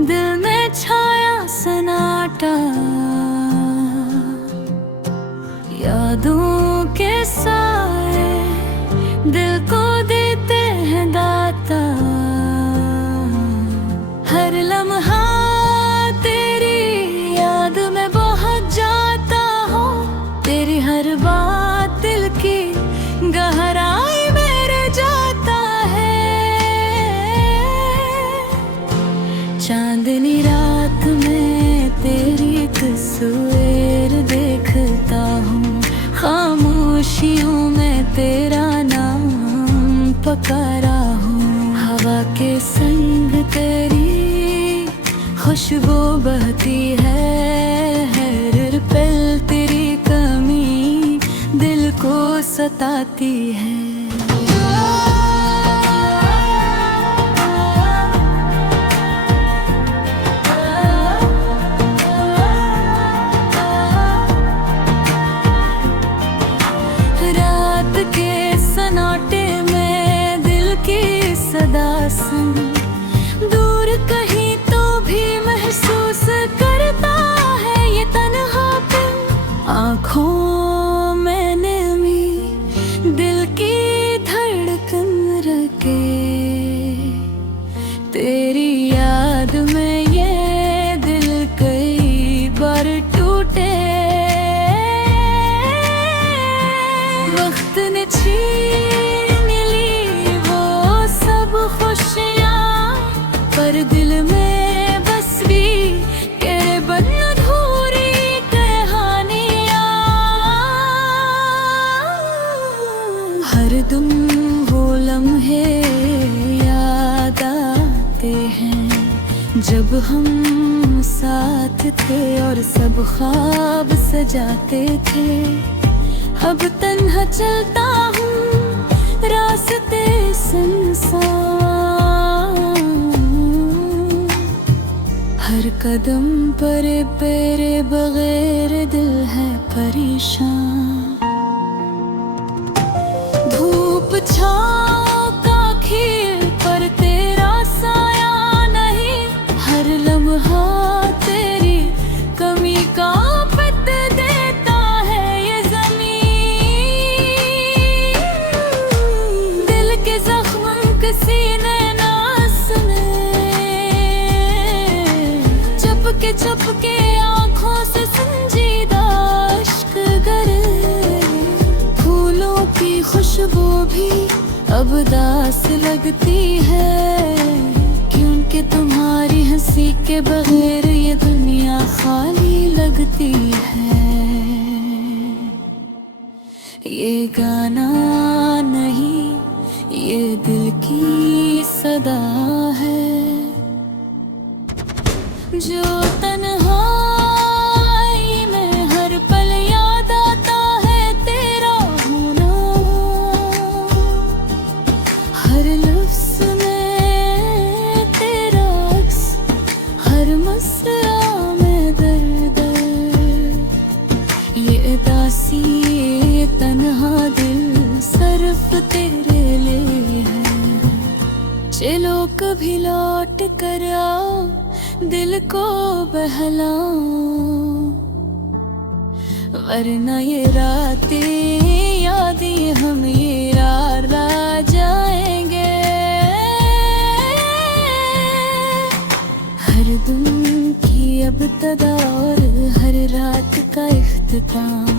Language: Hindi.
दिल में छाया सन्नाटा, यादों के साए दिल को देते हैं दाता। हर लम्हा तेरी याद में बहुत जाता हूँ, तेरी हर बात दिल की गहराई में रह जाता है। चांदनी रात में तेरी तस्वीर देखता हूँ, खामोशियों में तेरा नाम पुकारा हूँ। हवा के संग तेरी खुशबू बहती है, हर पल तेरी कमी दिल को सताती है। रात के सन्नाटे में दिल की सदा सुन, दूर कहीं तो भी महसूस करता है ये तन्हापन। आँखों में नमी दिल की धड़कन रखे, तेरी याद में ये दिल कई बार टूटे। वक्त ने छीन ली वो सब खुशियाँ, पर दिल में बस भी तेरे बन अधूरी कहानियाँ। हर दम वो लम्हे याद आते हैं जब हम साथ थे और सब ख्वाब सजाते थे। अब तन्हा चलता हूँ रास्ते सुनसान, हर कदम पर तेरे बगैर दिल है परेशान। धूप छाँव का खेल पर तेरा साया नहीं, हर लम्हा तेरी कमी का पता देता है ये ज़मीन। दिल के ज़ख्म किसी ने ना सुने, चुपके आँखों से संजीदा अश्क गिरे। फूलों की खुशबू भी अब दास लगती है, क्योंकि तुम्हारी हंसी के बगैर ये दुनिया खाली लगती है। ये गाना नहीं ये दिल की सदा है, जो तन्हाई में हर पल याद आता है तेरा होना। हर लफ्ज़ में तेरा अक्स, हर मसला में दर्द। ये उदासी ये तन्हा दिल सिर्फ तेरे लिए है। चलो कभी लौट कर आओ दिल को बहलाओ, वरना ये रातें यादें हम ये ला जाएंगे। हर दिन की अब तदा और हर रात का इख्तिताम।